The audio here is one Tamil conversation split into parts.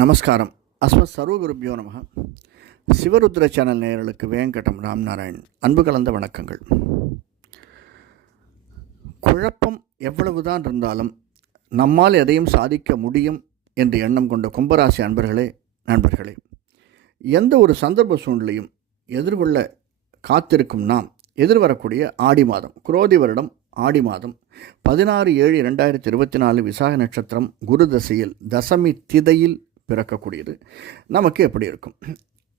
நமஸ்காரம். சர்வகுருபியோ நமக. சிவருத்ர சேனல் நேயர்களுக்கு வேங்கடம் ராம்நாராயண் அன்பு கலந்த வணக்கங்கள். குழப்பம் எவ்வளவுதான் இருந்தாலும் நம்மால் எதையும் சாதிக்க முடியும் என்று எண்ணம் கொண்ட கும்பராசி நண்பர்களே, எந்த ஒரு சந்தர்ப்ப சூழ்நிலையும் எதிர்கொள்ள காத்திருக்கும் நாம் எதிர்வரக்கூடிய ஆடி மாதம், குரோதி வருடம் ஆடி மாதம் 16/7/2024 விசாக நட்சத்திரம் குரு தசையில் தசமி திதையில் பிறக்கக்கூடியது. நமக்கு எப்படி இருக்கும்?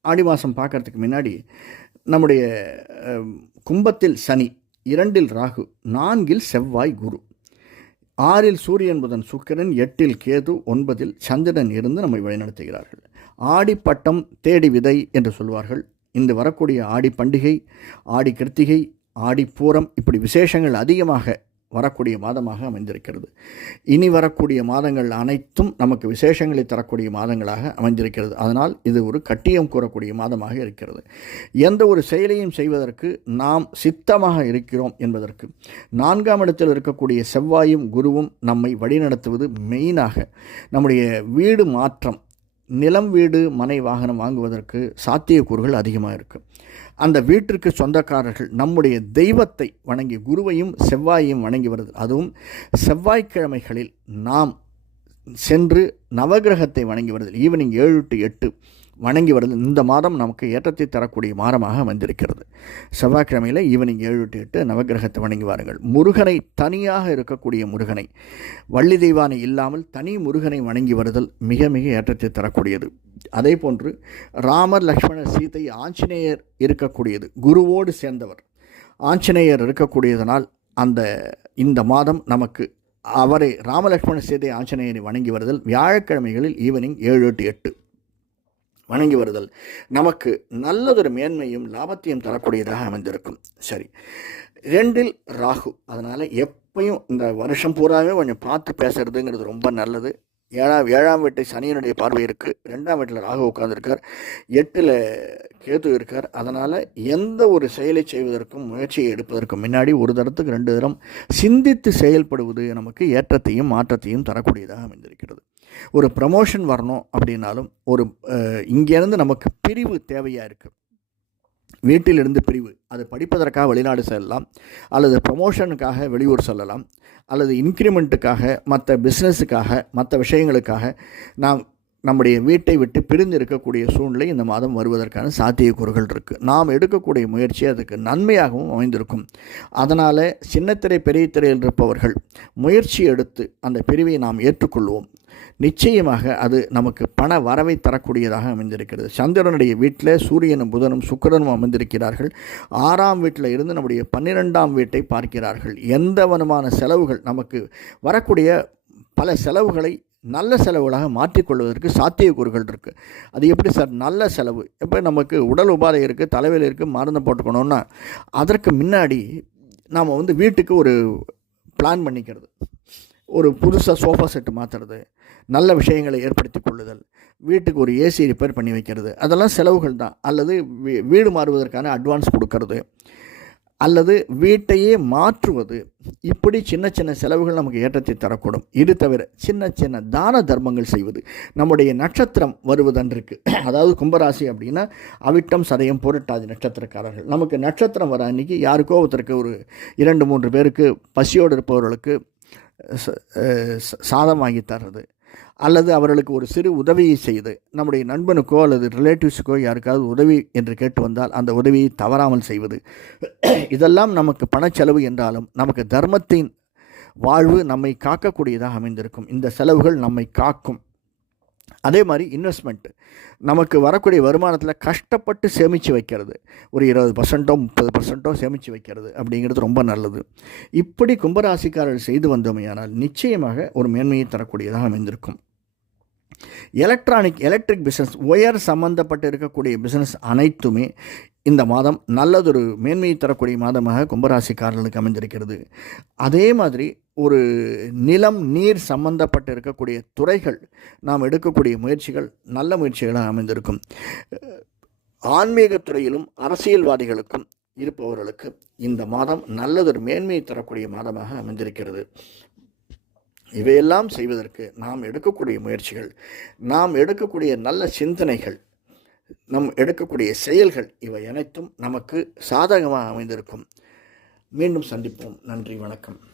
ஆடி மாதம் பார்க்குறதுக்கு முன்னாடி நம்முடைய கும்பத்தில் சனி, 2இல் ராகு, 4இல் செவ்வாய் குரு, 6இல் சூரியன் புதன் சுக்கிரன், 8இல் கேது, 9இல் சந்திரன் இருந்து நம்மை வழிநடத்துகிறார்கள். ஆடிப்பட்டம் தேடி விதை என்று சொல்வார்கள். இந்த வரக்கூடிய ஆடி பண்டிகை, ஆடி கிருத்திகை, ஆடிப்பூரம் இப்படி விசேஷங்கள் அதிகமாக வரக்கூடிய மாதமாக அமைந்திருக்கிறது. இனி வரக்கூடிய மாதங்கள் அனைத்தும் நமக்கு விசேஷங்களை தரக்கூடிய மாதங்களாக அமைந்திருக்கிறது. அதனால் இது ஒரு கட்டியம் கூறக்கூடிய மாதமாக இருக்கிறது. எந்த ஒரு செயலையும் செய்வதற்கு நாம் சித்தமாக இருக்கிறோம் என்பதற்கு 4ஆம் இடத்தில் இருக்கக்கூடிய செவ்வாயும் குருவும் நம்மை வழிநடத்துவது மெயினாக. நம்முடைய வீடு மாற்றம், நிலம், வீடு, மனை, வாகனம் வாங்குவதற்கு சாத்தியக்கூறுகள் அதிகமாக இருக்குது. அந்த வீட்டிற்கு சொந்தக்காரர்கள் நம்முடைய தெய்வத்தை வணங்கி, குருவையும் செவ்வாயையும் வணங்கி வருது. அதுவும் செவ்வாய்க்கிழமைகளில் நாம் சென்று நவகிரகத்தை வணங்கி வருது. ஈவினிங் 7 to 8 வணங்கி வருது. இந்த மாதம் நமக்கு ஏற்றத்தை தரக்கூடிய மாதமாக அமைந்திருக்கிறது. செவ்வாய்க்கிழமையில் ஈவினிங் 7 to 8 நவகிரகத்தை வணங்கி வாருங்கள். முருகனை, தனியாக இருக்கக்கூடிய முருகனை, வள்ளி தெய்வானை இல்லாமல் தனி முருகனை வணங்கி வருதல் மிக மிக ஏற்றத்தை தரக்கூடியது. அதே போன்று ராமர், லக்ஷ்மணர், சீதை, ஆஞ்சநேயர் இருக்கக்கூடியது. குருவோடு சேர்ந்தவர் ஆஞ்சநேயர் இருக்கக்கூடியதனால் இந்த மாதம் நமக்கு அவரை, ராமலக்ஷ்மண சீதை, ஆஞ்சநேயரை வணங்கி வருதல் வியாழக்கிழமைகளில் ஈவினிங் 7 to 8 வணங்கி வருதல் நமக்கு நல்லதொரு மேன்மையும் லாபத்தையும் தரக்கூடியதாக அமைந்திருக்கும். சரி, 2இல் ராகு, அதனால் எப்பயும் இந்த வருஷம் பூராவே கொஞ்சம் பார்த்து பேசுறதுங்கிறது ரொம்ப நல்லது. 7ஆம் வீட்டை சனியினுடைய பார்வை இருக்குது. 2ஆம் வீட்டில் ராகு உட்கார்ந்துருக்கார். 8இல் கேது இருக்கார். அதனால் எந்த ஒரு செயலை செய்வதற்கும், முயற்சியை எடுப்பதற்கும் முன்னாடி ஒரு தரத்துக்கு 2 தரம் சிந்தித்து செயல்படுவது நமக்கு ஏற்றத்தையும் மாற்றத்தையும் தரக்கூடியதாக அமைந்திருக்கிறது. ஒரு ப்ரமோஷன் வரணும் அப்படின்னாலும் இங்கேருந்து நமக்கு பிரிவு தேவையாக இருக்குது. வீட்டிலிருந்து பிரிவு, அது படிப்பதற்காக வெளிநாடு செல்லலாம், அல்லது ப்ரமோஷனுக்காக வெளியூர் செல்லலாம், அல்லது இன்க்ரிமெண்ட்டுக்காக, மற்ற பிஸ்னஸுக்காக, மற்ற விஷயங்களுக்காக நாம் நம்முடைய வீட்டை விட்டு பிரிந்து இருக்கக்கூடிய சூழ்நிலை இந்த மாதம் வருவதற்கான சாத்தியக்கூறுகள் இருக்குது. நாம் எடுக்கக்கூடிய முயற்சி அதுக்கு நன்மையாகவும் அமைந்திருக்கும். அதனால் சின்னத்திரை பெரிய திரையில் இருப்பவர்கள் முயற்சி எடுத்து அந்த பிரிவை நாம் ஏற்றுக்கொள்வோம். நிச்சயமாக அது நமக்கு பண வரவை தரக்கூடியதாக அமைந்திருக்கிறது. சந்திரனுடைய வீட்டில் சூரியனும் புதனும் சுக்கிரனும் அமைந்திருக்கிறார்கள். 6ஆம் வீட்டில் இருந்து நம்முடைய 12ஆம் வீட்டை பார்க்கிறார்கள். எந்த விதமான செலவுகள், நமக்கு வரக்கூடிய பல செலவுகளை நல்ல செலவுகளாக மாற்றிக்கொள்வதற்கு சாத்தியக்கூறுகள் இருக்குது. அது எப்படி சார் நல்ல செலவு? எப்போ நமக்கு உடல் உபாதை இருக்குது, தலைவலி இருக்குது, மருந்து போட்டுக்கணுன்னா அதற்கு முன்னாடி நாம் வீட்டுக்கு ஒரு பிளான் பண்ணிக்கிறது, ஒரு புதுசாக சோஃபா செட்டு மாற்றுறது, நல்ல விஷயங்களை ஏற்படுத்தி கொள்ளுதல், வீட்டுக்கு ஒரு ஏசி ரிப்பேர் பண்ணி வைக்கிறது, அதெல்லாம் செலவுகள் தான். அல்லது வீடு மாறுவதற்கான அட்வான்ஸ் கொடுக்கறது, அல்லது வீட்டையே மாற்றுவது, இப்படி சின்ன சின்ன செலவுகள் நமக்கு ஏற்றத்தை தரக்கூடும். இது தவிர சின்ன சின்ன தான தர்மங்கள் செய்வது. நம்முடைய நட்சத்திரம் வருவதன்றிருக்கு, அதாவது கும்பராசி அப்படின்னா அவிட்டம், சதயம், புரட்டாதி நட்சத்திரக்காரர்கள். நமக்கு நட்சத்திரம் வர அன்றைக்கி யாருக்கோ ஒருத்தருக்கு, ஒரு 2-3 பேருக்கு பசியோடு இருப்பவர்களுக்கு சாதம் வாங்கி தர்றது, அல்லது அவர்களுக்கு ஒரு சிறு உதவியை செய்து, நம்முடைய நண்பனுக்கோ அல்லது ரிலேட்டிவ்ஸுக்கோ யாருக்காவது உதவி என்று கேட்டு வந்தால் அந்த உதவியை தவறாமல் செய்வது, இதெல்லாம் நமக்கு பணச்செலவு என்றாலும் நமக்கு தர்மத்தின் வாழ்வு நம்மை காக்கக்கூடியதாக அமைந்திருக்கும். இந்த செலவுகள் நம்மை காக்கும். அதே மாதிரி இன்வெஸ்ட்மெண்ட், நமக்கு வரக்கூடிய வருமானத்தில் கஷ்டப்பட்டு சேமித்து வைக்கிறது, ஒரு 20%, 30% சேமித்து வைக்கிறது அப்படிங்கிறது ரொம்ப நல்லது. இப்படி கும்பராசிக்காரர்கள் செய்து வந்தோமையானால் நிச்சயமாக ஒரு மேன்மையை தரக்கூடியதாக அமைந்திருக்கும். எலக்ட்ரிக் பிஸ்னஸ், ஒயர் சம்பந்தப்பட்டு இருக்கக்கூடிய பிஸ்னஸ் அனைத்துமே இந்த மாதம் நல்லதொரு மேன்மையை தரக்கூடிய மாதமாக கும்பராசிக்காரர்களுக்கு அமைந்திருக்கிறது. அதே மாதிரி ஒரு நிலம், நீர் சம்பந்தப்பட்டு இருக்கக்கூடிய துறைகள், நாம் எடுக்கக்கூடிய முயற்சிகள் நல்ல முயற்சிகளாக அமைந்திருக்கும். ஆன்மீகத்துறையிலும் அரசியல்வாதிகளுக்கும் இருப்பவர்களுக்கு இந்த மாதம் நல்லதொரு மேன்மையை தரக்கூடிய மாதமாக அமைந்திருக்கிறது. இவையெல்லாம் செய்வதற்கு நாம் எடுக்கக்கூடிய முயற்சிகள், நாம் எடுக்கக்கூடிய நல்ல சிந்தனைகள், நம் எடுக்கக்கூடிய செயல்கள் இவை அனைத்தும் நமக்கு சாதகமாக அமைந்திருக்கும். மீண்டும் சந்திப்போம். நன்றி, வணக்கம்.